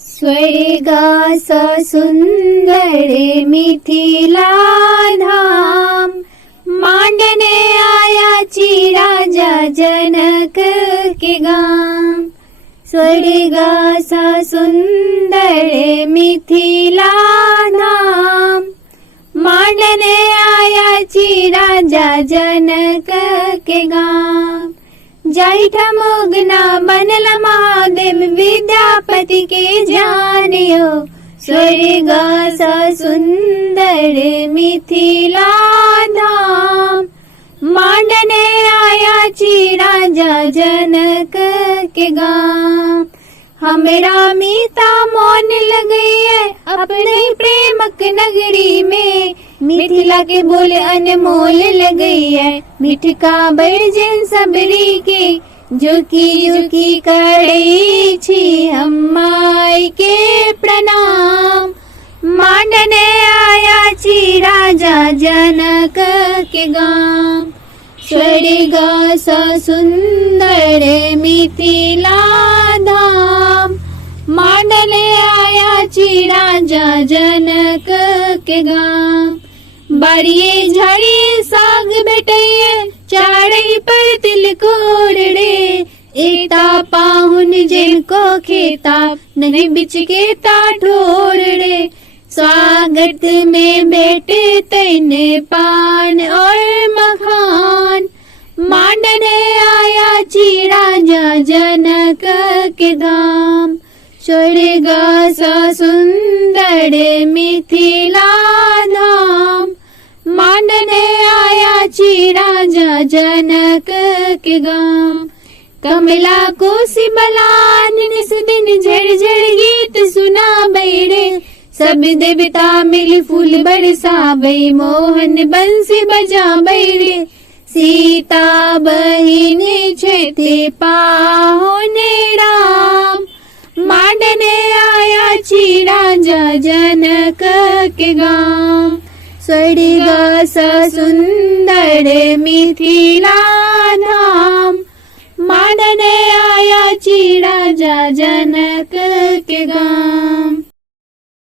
स्वर्गासा सुंदर मिथिला धाम, मांडने आयाची राजा जनक के गाम। स्वर्गासा सुंदर मिथिला धाम, मांडने आयाची राजा जनक के गाम। जाइठा मोगना बनला महादेव विद्यापति के जानियो। स्वर्गासा सुंदर मिथिला धाम, मांडने आयाची राजा जनक के गाम। हमरा मीता मौन लगी है अपने प्रेमक नगरी में, मिथिला के बोल अनमोल लगी है। मिठका बरजन सबरी के जुकी जुकी करे छी हम माई के प्रणाम। मांडने आयाची राजा जनक के गाम। स्वर्गासा सुंदर मिथिला धाम, मांडने आयाची राजा जनक के गाम। बारिये झाड़ी साग बेटैये, चाड़ई पर तिल कोड़े। एता पाहुन जिनको खेता, नहीं बिच के ता ठोड़े। स्वागत में बेटे तैने पान और मखान, मांडने आयाची राजा जनक के धाम। स्वर्गासा सुंदर मिथिला धाम, मांडने आयाची राजा जनक के गाम। कमला कोसी बलान निस दिन झड़ गीत सुना बैरे। सब देवता मिल फूल बरसावे, मोहन बंसी बजावे रे। सीता बहिन छते पाहुने राम, मांडने आयाची राजा जनक के गाम। स्वर्गासा सुंदर मिथिला धाम, मांडने आयाची राजा जनक के गाम।